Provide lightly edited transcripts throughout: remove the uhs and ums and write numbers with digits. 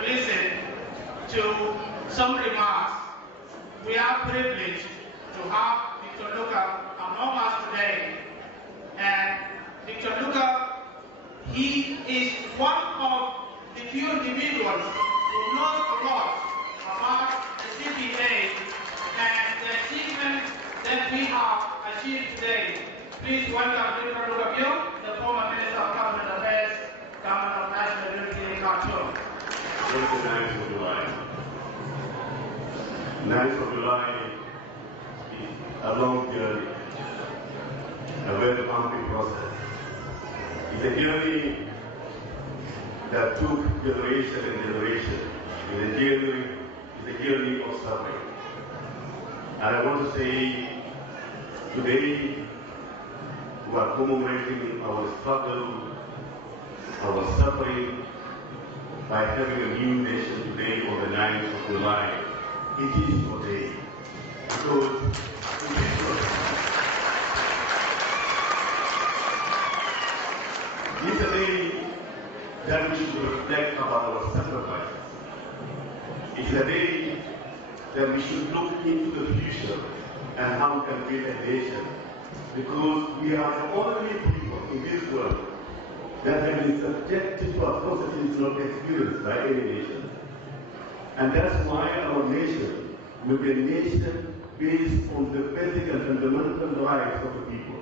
to listen to some remarks. We are privileged to have Victor Luca among us today. And Victor Luca, he is one of the few individuals who knows a lot about the CPA and the achievement that we have achieved today. Please welcome Victor Luca, the former Minister of Cabinet Affairs, Government of National Unity in Khartoum. 29th of July. 9th of July is a long journey, a very bumpy process. It's a journey that took generation and generation. It's a journey of suffering. And I want to say, today we are commemorating our struggle, our suffering, by having a new nation today on the 9th of July. It is your day. Because it is your day. It is a day that we should reflect about our sacrifices. It's a day that we should look into the future and how we can build a nation. Because we are the only people in this world that have been subjected to atrocities not experienced by any nation. And that's why our nation will be a nation based on the basic and fundamental rights of the people.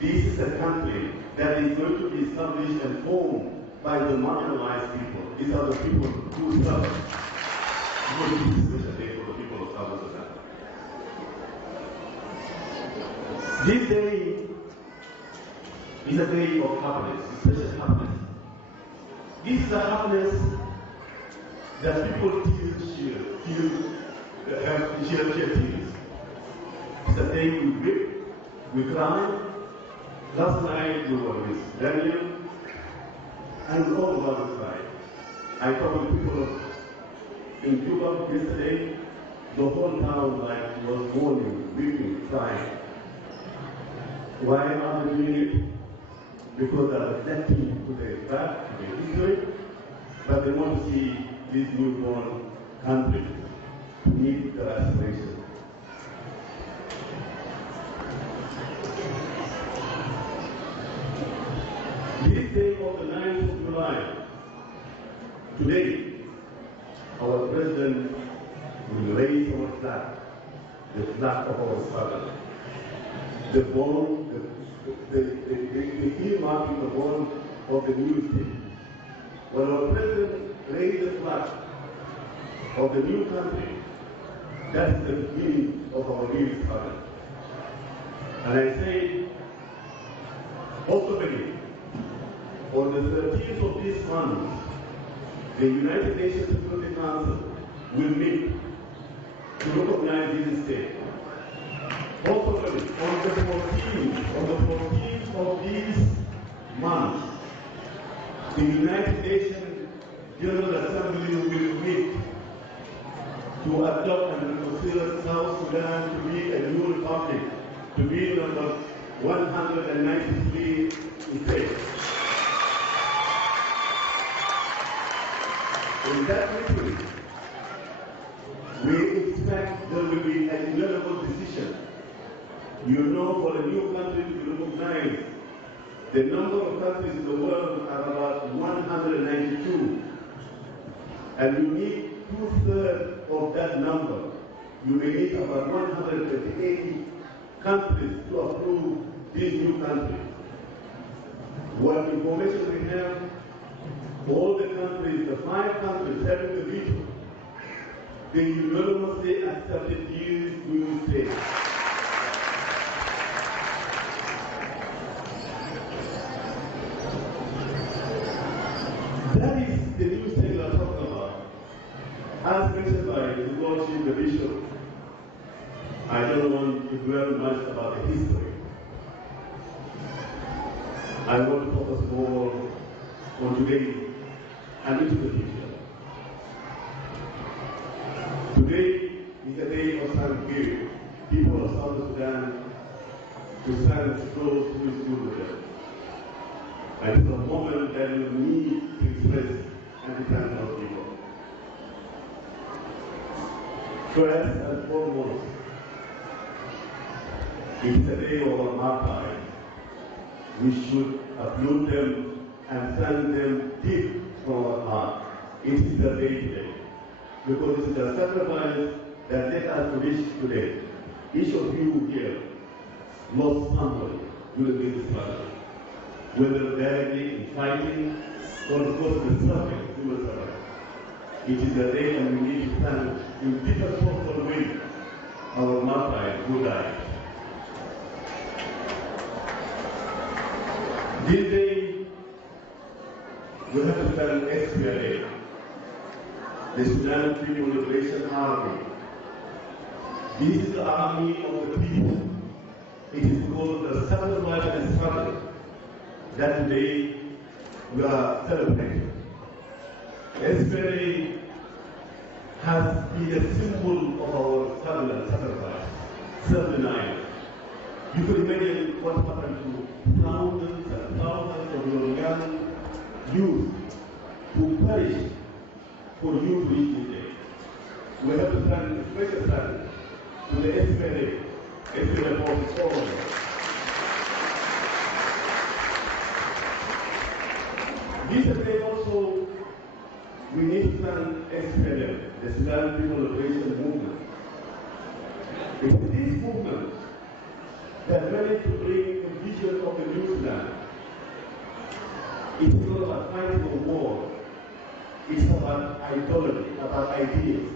This is a country that is going to be established and formed by the marginalized people. These are the people who suffer. This is a special day for the people of South Sudan. This day is a day of happiness, special happiness. This is a happiness that people share tears. It's a day we weep, we cry. Last night we were with Daniel, and all of us cried. I talked to people in Cuba yesterday. The whole town was mourning, weeping, crying. Why are they doing it? Because they are reflecting to their back, to their history, but they want to see this newborn country meet their aspiration. This day of the 9th of July, today, our President will raise our flag, the flag of our struggle. The bond, the earmarking the bond of the new state. When our President raised the flag of the new country, that's the beginning of our new struggle. And I say, ultimately, on the 13th of this month, the United Nations Security Council will meet to recognize this state. Ultimately, on the 14th of this month, the United Nations General Assembly will meet to adopt and consider South Sudan to be a new republic, to be number 193 states. In that meeting, we expect there will be a unanimous decision. You know, for a new country to be recognized, the number of countries in the world are about 192. And you need 2/3 of that number. You may need about 180 countries to approve this new country. What information we have, all the countries, the 5 countries having the veto, they unanimously accepted this new state. That is the new state we are talking about. As mentioned by the Lordship, the Bishop, I don't want to dwell much about the history. I want to focus more on today and into the future. Today is a day of thanksgiving. People of South Sudan to stand close to his good with them. And it's a moment that we need to express and to thank our people. First and foremost, it's a day of our martyrs. We should applaud them and thank them deep from our heart. It is their day today, because it is their sacrifice that led us to reach today. Each of you here lost somebody during this struggle, whether directly in fighting or because of the suffering we will survive. It is a day and we need to thank in different possible ways our martyrs who died. This day, we have to thank SPLA, the Sudan People Liberation Army. This is the army of the people. It is called the sacrifice and struggle that today we are celebrating. SPLA has been a symbol of our struggle and sacrifice, self-denial. You could imagine what happened to thousands and thousands of your young youth who perished for you to reach this day. We have to thank, special thanks to the SPLA for its all. This day also, we need to thank SPLM, the Sudan People Liberation Movement. It is this movement that managed to bring the vision of the new Sudan. It's not about fighting a war. It's about ideology, about ideas.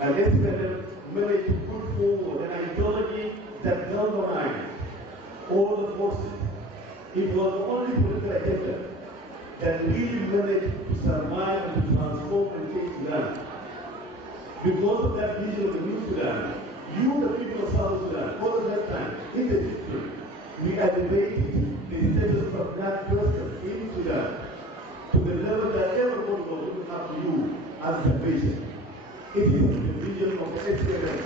And SPLM managed to put forward an ideology that galvanized all the forces. It was the only political agenda that really managed to survive and to transform and change Sudan. Because of that vision of the new Sudan, you, the people of South Sudan, all of that time, in the history, we elevated the status of that person in Sudan to the level that everyone was looking up to you as a nation. It is the vision of the SPLM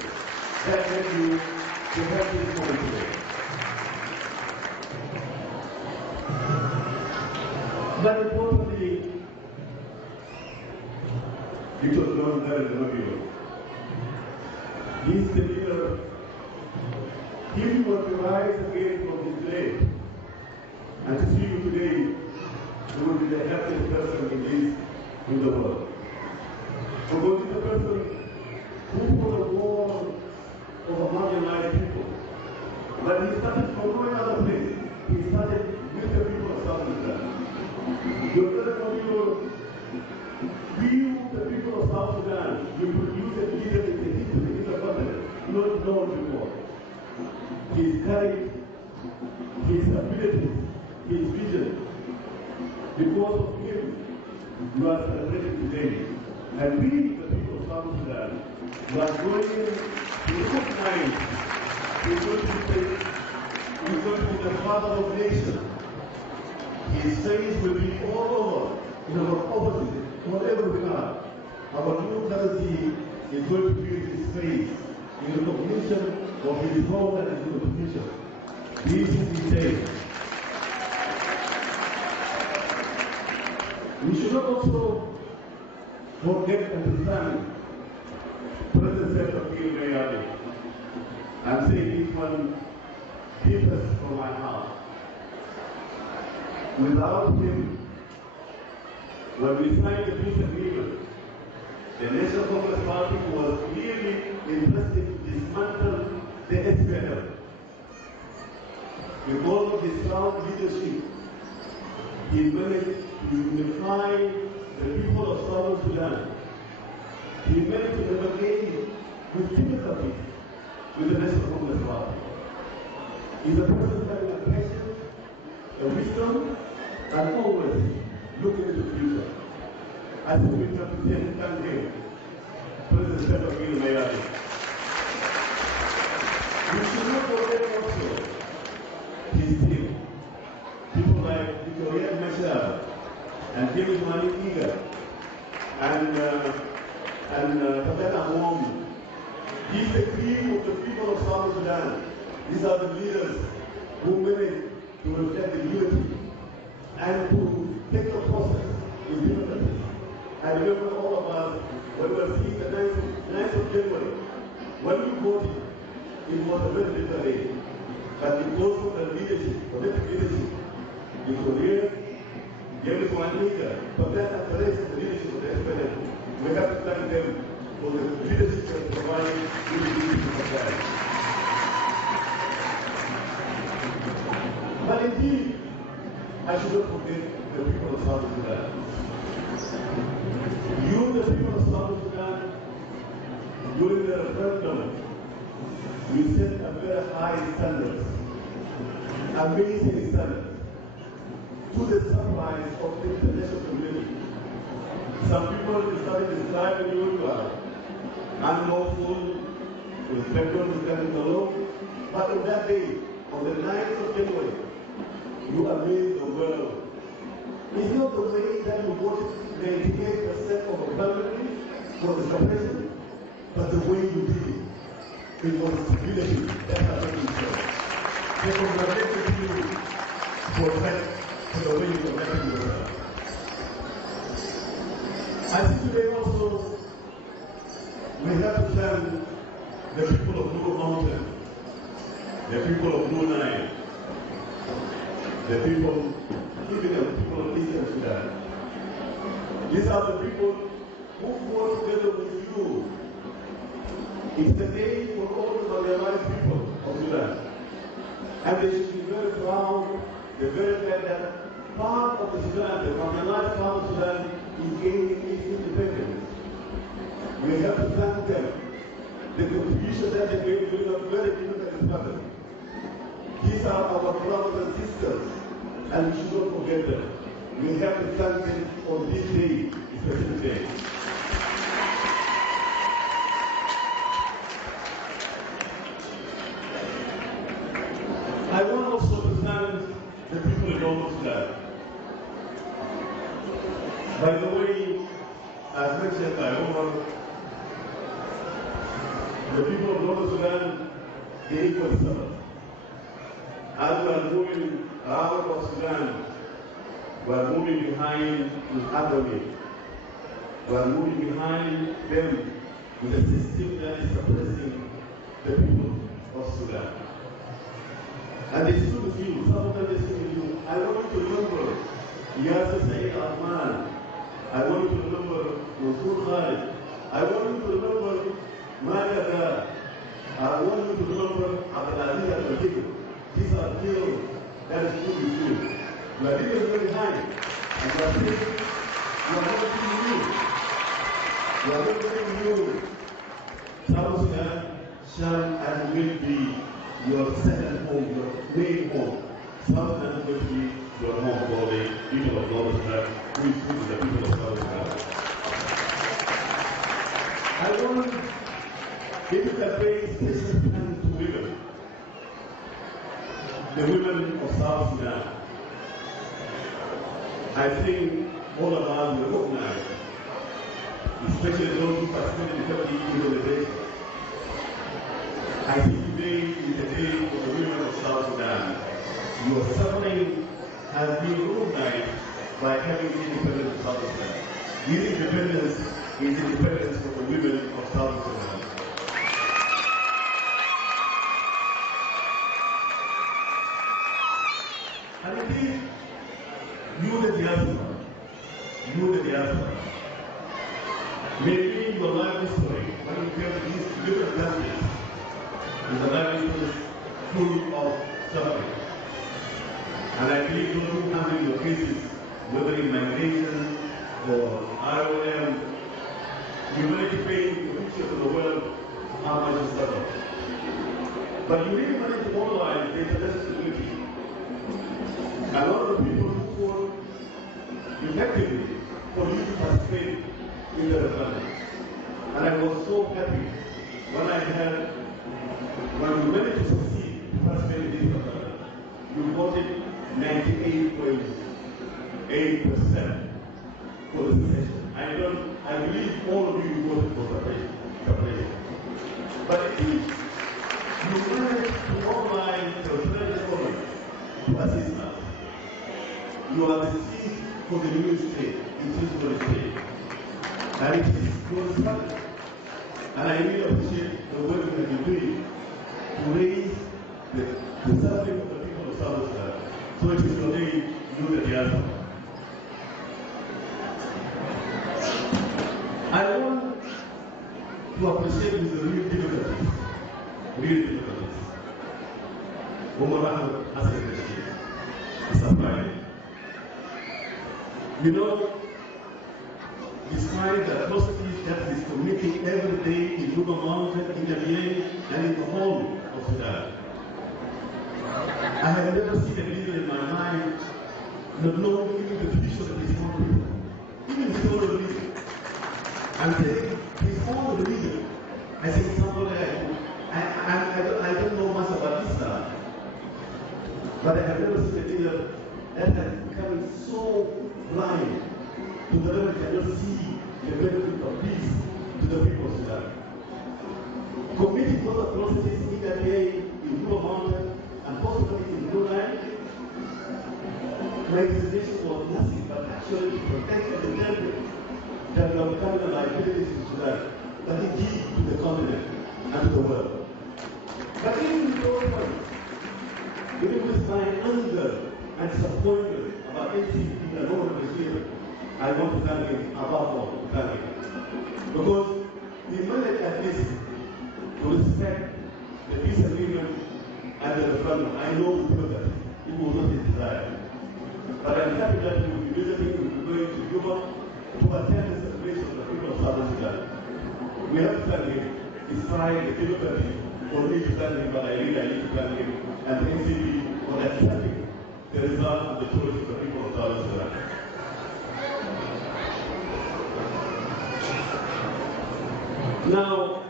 that led you to have this moment today. But importantly, it was known that in November. He is the leader. He was to rise again from his grave. And to see you today, you will be the happiest person in the world. Because he's a person who fought a war for marginalized people. But he started from no other place. He started with the people of South Sudan. Your brother view the people of South Sudan, you produce a leader in the history, in the continent, not known before. His courage, his ability, his vision. Because of him, you are celebrating today. And we, the people of South Sudan, we are going to recognize he's going to be the father of nations. His face will be all over in our offices, whatever we are. Our new currency is going to be his face in recognition of his role and his contribution. This is his day. We should not also forget and thank President Salva I'm saying this one deepest from my heart. Without him, when we signed the peace agreement, the National Congress Party was clearly interested to dismantle the SPLM. Because of his sound leadership, he managed to unify the people of South Sudan. He managed to navigate with difficulty with the National Congress Party. He's a person having a passion, a wisdom, and always looking into the future. I think we have to thank him, President Salva Kiir. We should not forget also his team. People like Victoria Machar and David Malik Iga and Kabena Home. These are the team of the people of South Sudan. These are the leaders who managed to reflect the unity and to take the process with difficulty. I remember all of us when we were seeing the 9th of January, when we voted, it was a very different day. But because of the leadership, collective leadership, the Korea, James Wanega, but then at the rest of the leadership of the SPLM, we have to thank them for the leadership that provided unity to society. But indeed, I should not forget the people of South Sudan. You, the people of South Sudan, during the referendum, we set a very high standard, amazing standard, to the surprise of the international community. Some people started describing you as unlawful, respectful to the law, but on that day, on the 9th of January, you amazed the world. It's not the way that you voted 98% of the country for the separation, but the way you did it. It was leadership that happened in Israel. They congratulated you for the way you conducted yourself. I think today also we have to thank the people of Blue Mountain, the people of Blue Nile, the people, even the people of Eastern Sudan. These are the people who fought together with you. It's a day for all the marginalized people of Sudan. And they should be very proud, they're very glad that part of the Sudan, the marginalized part of Sudan, is gaining its independence. We have to thank them. The contribution that they made during a very difficult struggle. These are our brothers and sisters, and we should not forget them. We have to thank them on this day, special day. I want also to thank the people of North Sudan. By the way, as mentioned by Omar, the people of North Sudan, they equal servants. As we are moving out of Sudan, we are moving behind with other way. We are moving behind them with a system that is suppressing the people of Sudan. And they stood with you, some of them they stood with you. I want you to remember Yasser Said Ahmad. I want you to remember Mansour Khalid. I want you to remember Maga. I want you to remember Abdelaziz Al-Fatih. These are people that is true with you. You are living very behind. And you are saying, you are not letting you. You are not letting you. South Sudan shall and will be your second home, your main home. South Sudan is going to be your home for the people of North Sudan, who is the people of South Sudan. I want you to convey special thanks to women. The women of South Sudan. I think all of us recognize, especially those who participated in the celebration. I think today is the day for the women of South Sudan. Your suffering has been recognized by having independence of South Sudan. This independence is independence for the women of South Sudan. And indeed, you the diaspora, maybe your life story, when you get these different countries, is a life story full of suffering. And I believe those who handle your cases, whether in migration or IOM, humanity paying the picture to the world how much you suffer. But you really manage to mobilize the international community. A lot of people who fought effectively for you to participate in the referendum. And I was so happy when I heard, when we managed to succeed to participate in this referendum, you voted 98.8% for the secession. I believe all of you voted for separation. But if you managed to mobilize the Australian government to assist us, you are the seed for the new state. It is your state. And it is your struggle. And I really appreciate the work that you're doing to raise the suffering of the people of South Sudan. So it is your day, you the diaspora. I want to appreciate the real difficulties. Real difficulties. Umar has a question. It's a Friday. You know, despite the atrocities that is committing every day in Juba Mountain, in the Yemen, and in the whole of Sudan, I have never seen a leader in my mind not knowing even the future of his own people, even his own religion. I'm saying his own religion. I think somebody I don't know much about Islam, but I have never seen a leader that has become so blind to the level cannot see the benefit of peace to the people of Sudan. Committing those atrocities in the day in Blue Mountain and possibly in Blue Line, my expectation was nothing but actually to protect and defend that we are becoming a liability to Sudan, but indeed to the continent and to the world. But even with those points, even with my anger and disappointment about anything in the Lord of the year, I want to thank him above all, to thank him. Because we managed at least to respect the peace agreement and the referendum. I know we feel that it was not his desire. But I'm happy that we will be visiting, we will be going to Juba to attend the celebration of the people of South Sudan. We have to thank him. It's fine, the difficulty for me to thank him, but I need to thank him and the NCP for accepting the result of the choice of the people of South Sudan. Now,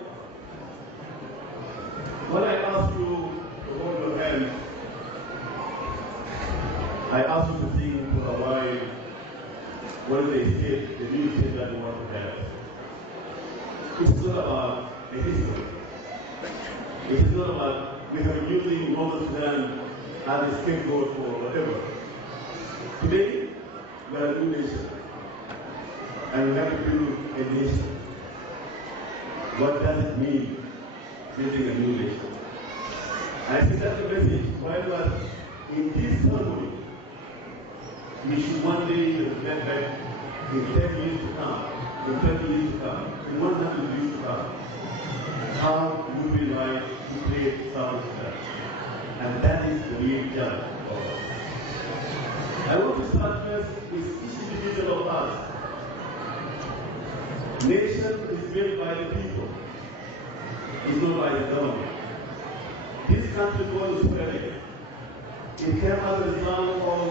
when I ask you to hold your hands, I ask you to think for a while when they state the new state that you want to have. It's not about a history. It is not about we have been using Northern Sudan as a scapegoat for whatever. Today, we are a new nation, and we have to build a nation. What does it mean, building a new nation? I think that's the message. While we are in this ceremony, we should one day reflect back in 10 years to come, in 20 years to come, in 100 years to come, how would we like to create South Sudan? And that is the real challenge for us. I want to start first with each individual of us. Nation is built by the people. It's not by the government. This country was spreading. It came as a result of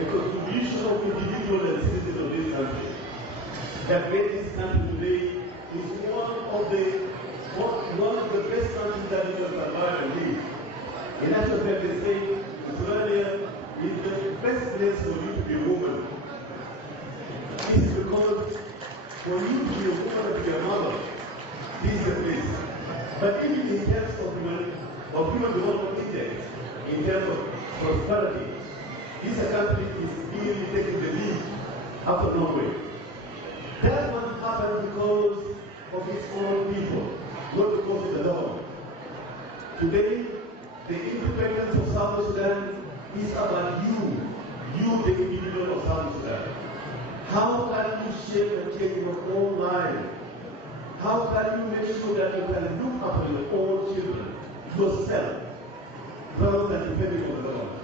a contribution of individuals and citizens of this country. That made this country today is one of the best countries that you can survive and live. In actual fact, they say Australia is the best place for you to be a woman. This is because for you to be a woman and to be a mother, this is the place. But even in terms of human development index, in terms of prosperity, this country is really taking the lead after Norway. That one happened because of its own people, not because of the government. Today, the independence of South Sudan is about you the individual of South Sudan. How can you shape and change your own life? How can you make sure that you can look after your own children, yourself, rather than depending on the government?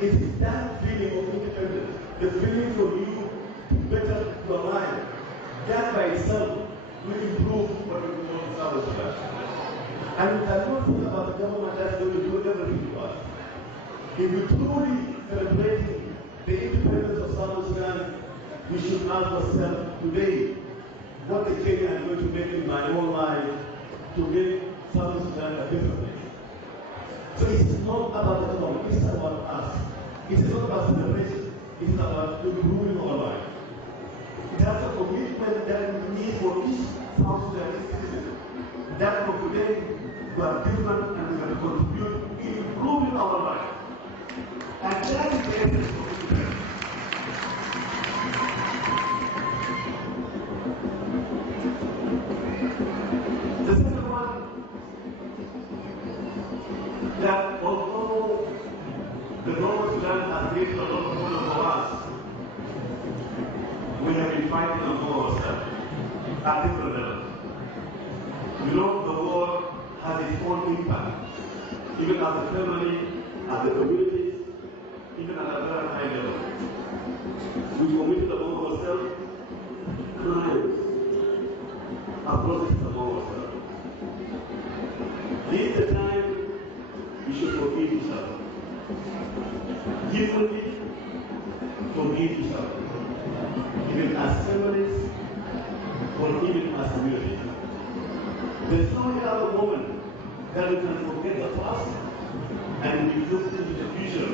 It is that feeling of independence, the feeling for you to better your life, that by itself will improve what we call South Sudan. And we cannot think about the government that's going to do everything to us. If we truly celebrate the independence of South Sudan, we should ask ourselves today, what the Kenya is going to make in my own life to make South Sudan a different place. So it's not about the government, it's about us. It's not about celebration, it's about improving our life. That's a commitment that we need for each South Sudanese citizen. That for today, we are different and we have to contribute in improving our life. And that is the essence of independence. has created a lot of problems for us. We have been fighting among ourselves at different levels. You know, the war has its own impact, even as a family, as the communities, even at a very high level. We committed among ourselves crimes, atrocities among ourselves. This is the time we should forgive each other. Genuinely forgive each other. Even as families, or even as communities. There's no other moment that we can forget the past and we look into the future